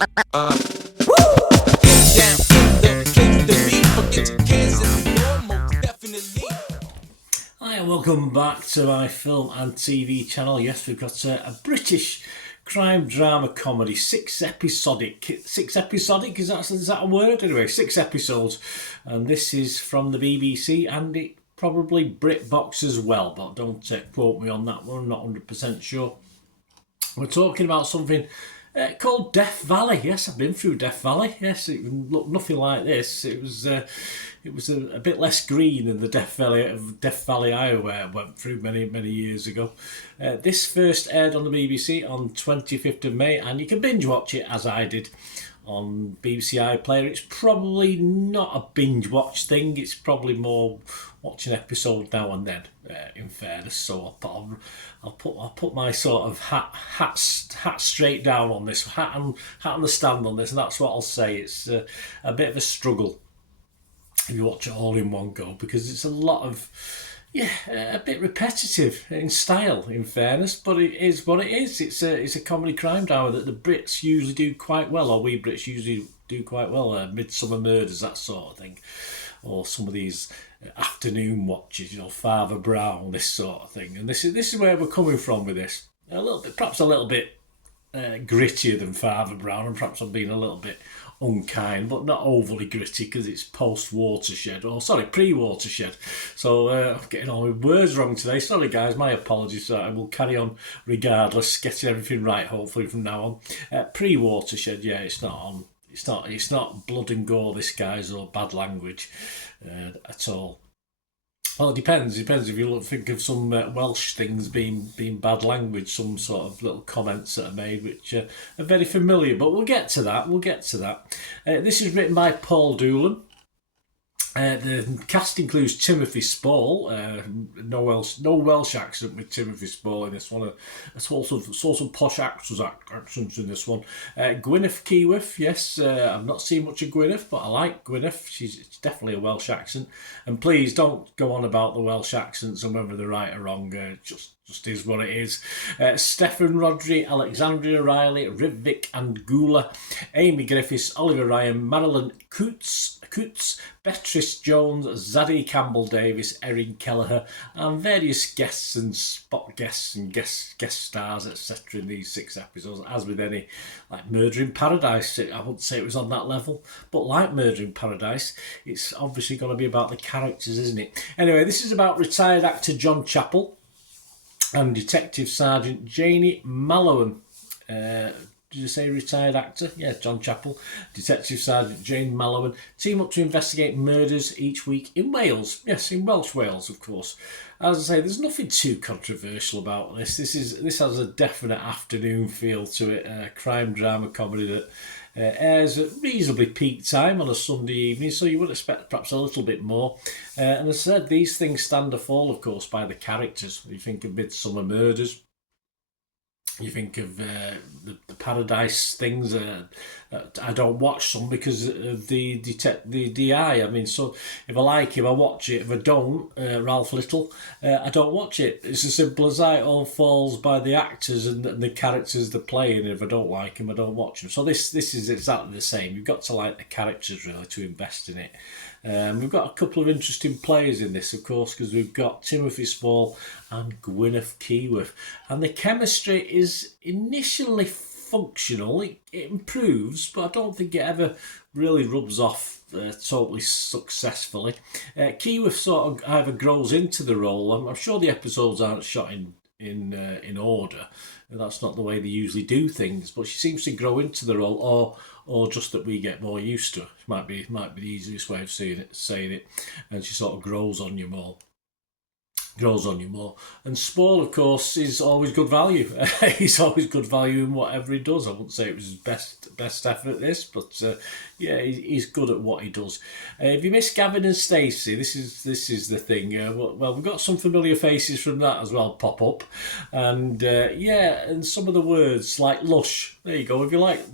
Hi and welcome back to my film and TV channel. Yes, we've got a British crime drama comedy, six episodic, is that a word? Anyway, 6 episodes, and this is from the BBC and it probably BritBox as well, but don't quote me on that one, I'm not 100% sure. We're talking about something called Death Valley. Yes, I've been through Death Valley. Yes, it looked nothing like this. It was a bit less green than the Death Valley I went through many years ago. This first aired on the BBC on 25th of May, and you can binge watch it as I did on BBC iPlayer. It's probably not a binge watch thing. It's probably more watching episode now and then. In fairness, so I'll put my sort of hat straight down on this, hat on the stand on this, and that's what I'll say. It's a bit of a struggle if you watch it all in one go, because it's a lot of a bit repetitive in style, in fairness, but it is what it is. It's a comedy crime drama that the Brits usually do quite well, or we Brits usually do quite well. Midsummer Murders, that sort of thing, or some of these afternoon watches, Father Brown, this sort of thing. And this is where we're coming from with this. Perhaps a little bit grittier than Father Brown, and perhaps I'm being a little bit unkind, but not overly gritty because it's pre-Watershed. So I'm getting all my words wrong today. Sorry guys, my apologies. So I will carry on regardless, getting everything right hopefully from now on. Pre-Watershed, yeah, it's not on. It's not blood and gore, this guys, or bad language at all. Well, it depends. If you think of some Welsh things being bad language, some sort of little comments that are made which are very familiar. But we'll get to that. This is written by Paul Doolan. The cast includes Timothy Spall. No Welsh accent with Timothy Spall in this one. I saw some posh accents in this one. Gwyneth Keyworth, yes. I've not seen much of Gwyneth, but I like Gwyneth. It's definitely a Welsh accent. And please don't go on about the Welsh accents and whether they're right or wrong. Just is what it is. Stefan Rodri, Alexandria Riley, Rivik and Gula, Amy Griffiths, Oliver Ryan, Marilyn Coots, Beatrice Jones, Zadie Campbell-Davis, Erin Kelleher, and various guests and spot guests and guest stars, etc. in these 6 episodes. As with any, like Murder in Paradise, I wouldn't say it was on that level, but like Murder in Paradise, it's obviously going to be about the characters, isn't it? Anyway, this is about retired actor John Chappell and Detective Sergeant Janie Mallowan. Did you say retired actor? Yeah, John Chappell. Detective Sergeant Jane Mallowan team up to investigate murders each week in Wales. Yes, in Welsh Wales, of course. As I say, there's nothing too controversial about this. This has a definite afternoon feel to it. Crime drama comedy that airs at reasonably peak time on a Sunday evening, so you would expect perhaps a little bit more. And as I said, these things stand or fall, of course, by the characters. You think of Midsummer Murders, you think of the Paradise things. I don't watch some because of the DI. I mean, so if I like him, I watch it. If I don't, Ralph Little, I don't watch it. It's as simple as that. It all falls by the actors and the characters they're playing. If I don't like him, I don't watch him. So this is exactly the same. You've got to like the characters really to invest in it. We've got a couple of interesting players in this, of course, because we've got Timothy Spall and Gwyneth Keyworth. And the chemistry is initially functional. It improves, but I don't think it ever really rubs off totally successfully. Keyworth sort of either grows into the role. I'm sure the episodes aren't shot in order. That's not the way they usually do things, but she seems to grow into the role, or just that we get more used to. It might be the easiest way of saying it, and she sort of grows on you more. And Spall, of course, is always good value. He's always good value in whatever he does. I wouldn't say it was his best effort at this, but he's good at what he does. If you miss Gavin and Stacey, this is the thing. Well, we've got some familiar faces from that as well pop up, and and some of the words like lush. There you go. If you like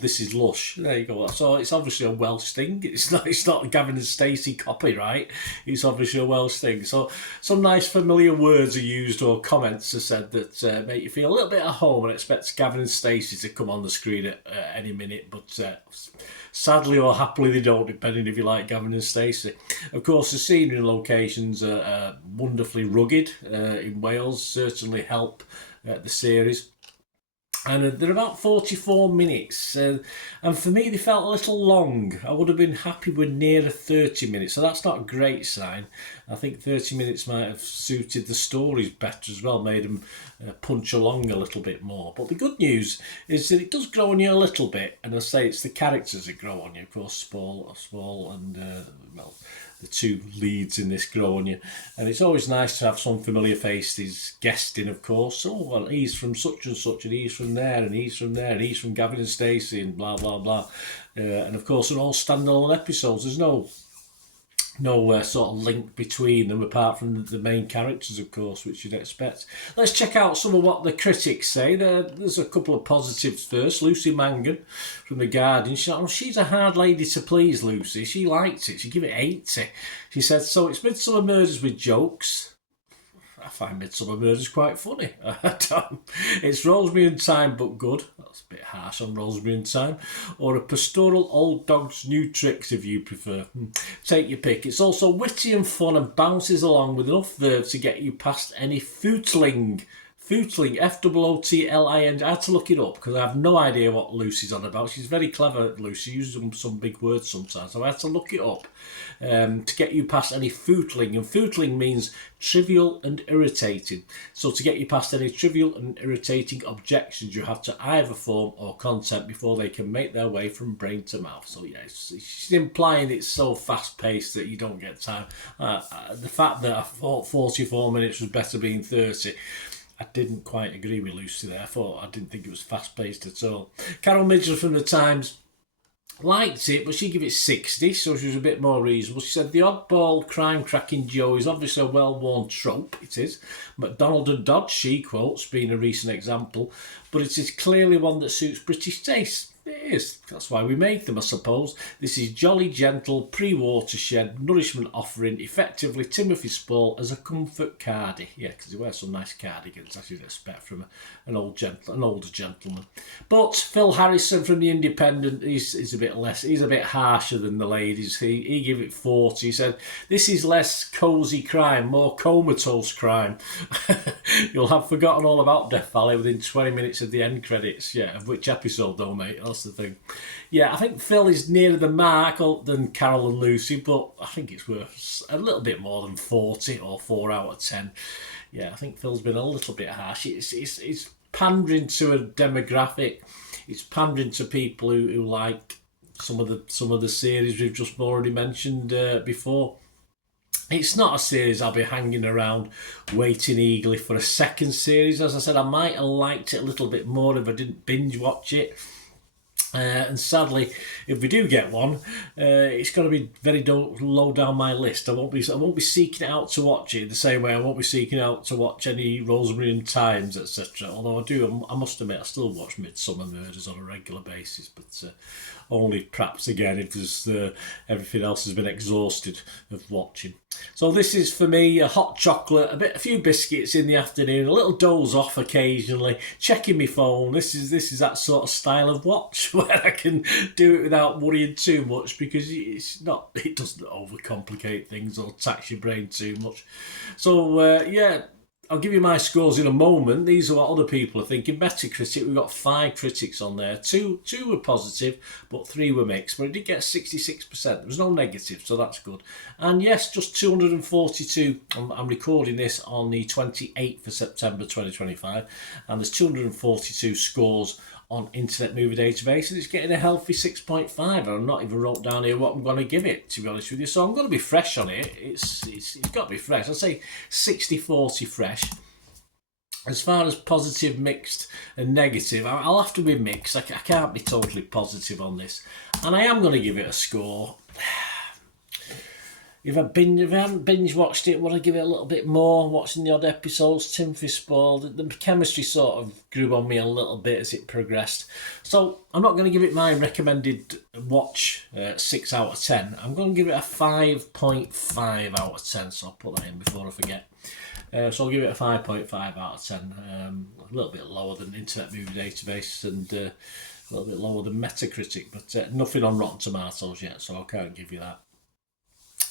this is lush. There you go. So it's obviously a Welsh thing. It's not Gavin and Stacey copyright. It's obviously a Welsh thing. So some nice nice familiar words are used or comments are said that make you feel a little bit at home, and expect Gavin and Stacey to come on the screen at any minute, but sadly or happily they don't, depending if you like Gavin and Stacey. Of course, the scenery and locations are wonderfully rugged in Wales, certainly help the series. And they're about 44 minutes. And for me, they felt a little long. I would have been happy with nearer 30 minutes. So that's not a great sign. I think 30 minutes might have suited the stories better as well, made them punch along a little bit more. But the good news is that it does grow on you a little bit. And I say it's the characters that grow on you. Of course, Spall and, the two leads in this grow on you. And it's always nice to have some familiar faces guesting, of course. Oh, well, he's from such and such, and he's from there, and he's from there, and he's from Gavin and Stacey, and blah, blah, blah. And of course, they're all standalone episodes. There's no sort of link between them apart from the main characters, of course, which you'd expect. Let's check out some of what the critics say. There's a couple of positives first. Lucy Mangan from The Guardian. She's a hard lady to please, Lucy. She liked it. She gave it 80. She said, so it's Midsummer Murders with jokes. I find Midsummer Murders quite funny. It's Rosemary and Thyme, but good. That's a bit harsh on Rosemary and Thyme. Or a pastoral old dog's new tricks, if you prefer. Take your pick. It's also witty and fun and bounces along with enough verve to get you past any footling, F-O-O-T-L-I-N. I had to look it up because I have no idea what Lucy's on about. She's very clever, Lucy, uses some big words sometimes. So I had to look it up to get you past any footling. And footling means trivial and irritating. So to get you past any trivial and irritating objections, you have to either form or content before they can make their way from brain to mouth. So yeah, she's implying it's so fast-paced that you don't get time. The fact that I thought 44 minutes was better being 30, I didn't quite agree with Lucy there. I didn't think it was fast-paced at all. Carol Midger from The Times liked it, but she gave it 60, so she was a bit more reasonable. She said, the oddball crime-cracking Joe is obviously a well-worn trope, it is. McDonald and Dodge, she quotes, being a recent example, but it is clearly one that suits British taste. It is. That's why we make them, I suppose. This is jolly gentle, pre-watershed, nourishment offering, effectively Timothy Spall as a comfort cardie. Yeah, because he wears some nice cardigans, as you'd expect from an older gentleman. But Phil Harrison from The Independent, he's a bit less, he's a bit harsher than the ladies. He gave it 40. He said, this is less cosy crime, more comatose crime. You'll have forgotten all about Death Valley within 20 minutes of the end credits. Yeah, of which episode though, mate? That's the thing. Yeah, I think Phil is nearer the mark than Carol and Lucy, but I think it's worth a little bit more than 40 or 4 out of 10. Yeah, I think Phil's been a little bit harsh. It's pandering to a demographic. It's pandering to people who like some of the series we've just already mentioned before. It's not a series I'll be hanging around waiting eagerly for a second series. As I said, I might have liked it a little bit more if I didn't binge watch it. And sadly, if we do get one, it's going to be very low down my list. I won't be seeking out to watch it the same way I won't be seeking out to watch any Rosemary and Thymes, etc. Although I must admit, I still watch Midsummer Murders on a regular basis, but only perhaps again if everything else has been exhausted of watching. So this is for me a hot chocolate, a few biscuits in the afternoon, a little doze off occasionally, checking my phone. This is that sort of style of watch where I can do it without worrying too much because it doesn't overcomplicate things or tax your brain too much. So yeah, I'll give you my scores in a moment. These are what other people are thinking. Metacritic, we've got 5 critics on there. Two were positive, but 3 were mixed. But it did get 66%. There was no negative, so that's good. And yes, just 242. I'm recording this on the 28th of September 2025. And there's 242 scores on Internet Movie Database, and it's getting a healthy 6.5. And I'm not even wrote down here what I'm going to give it, to be honest with you. So I'm going to be fresh on it. It's got to be fresh. I'd say 60-40 fresh. As far as positive, mixed and negative, I'll have to be mixed. I can't be totally positive on this. And I am going to give it a score. if I haven't binge watched it, would I give it a little bit more? Watching the odd episodes, Timothy Spall, the chemistry sort of grew on me a little bit as it progressed. So I'm not going to give it my recommended watch 6 out of 10. I'm going to give it a 5.5 out of 10. So I'll put that in before I forget. So I'll give it a 5.5 out of 10. A little bit lower than Internet Movie Database and a little bit lower than Metacritic, but nothing on Rotten Tomatoes yet, so I can't give you that.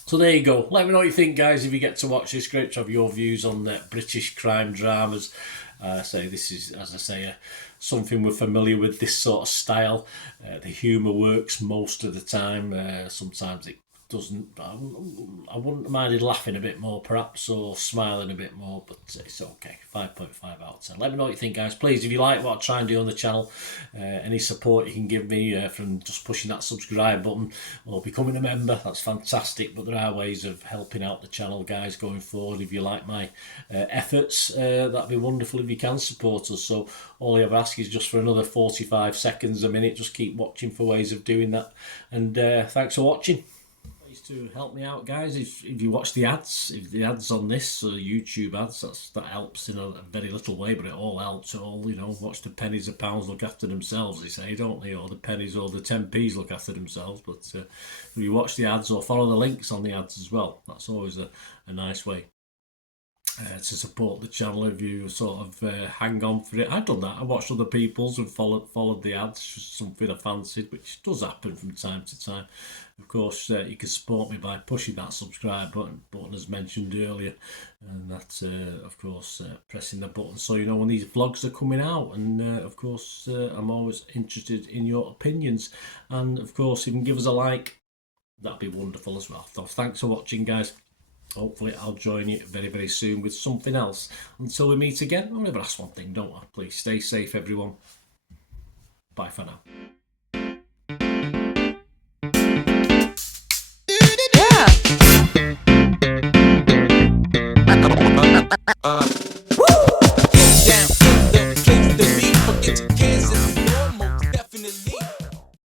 So there you go. Let me know what you think, guys, if you get to watch this. Great to have your views on British crime dramas. This is, as I say, something we're familiar with, this sort of style. The humour works most of the time. Sometimes it doesn't. I wouldn't have minded laughing a bit more, perhaps, or smiling a bit more, but it's okay. 5.5 out of 10. Let me know what you think, guys. Please, if you like what I try and do on the channel, any support you can give me from just pushing that subscribe button or becoming a member, that's fantastic. But there are ways of helping out the channel, guys, going forward. If you like my efforts, that'd be wonderful if you can support us. So all you ever ask is just for another 45 seconds a minute. Just keep watching for ways of doing that. And thanks for watching. To help me out, guys, if you watch the ads, if the ads on this YouTube ads, that helps in a very little way, but it all helps. It all, watch the pennies and pounds look after themselves, they say, don't they? Or the pennies or the 10p's look after themselves. But if you watch the ads or follow the links on the ads as well, that's always a nice way to support the channel. If you sort of hang on for it, I've done that. I watched other people's and followed the ads, just something I fancied, which does happen from time to time. Of course, you can support me by pushing that subscribe button as mentioned earlier, and that's of course pressing the button so you know when these vlogs are coming out. And of course, I'm always interested in your opinions, and of course, if you can give us a like, that'd be wonderful as well. So thanks for watching, guys. Hopefully I'll join you very, very soon with something else. Until we meet again, I'll never ask one thing, don't I? Please stay safe, everyone. Bye for now. Yeah.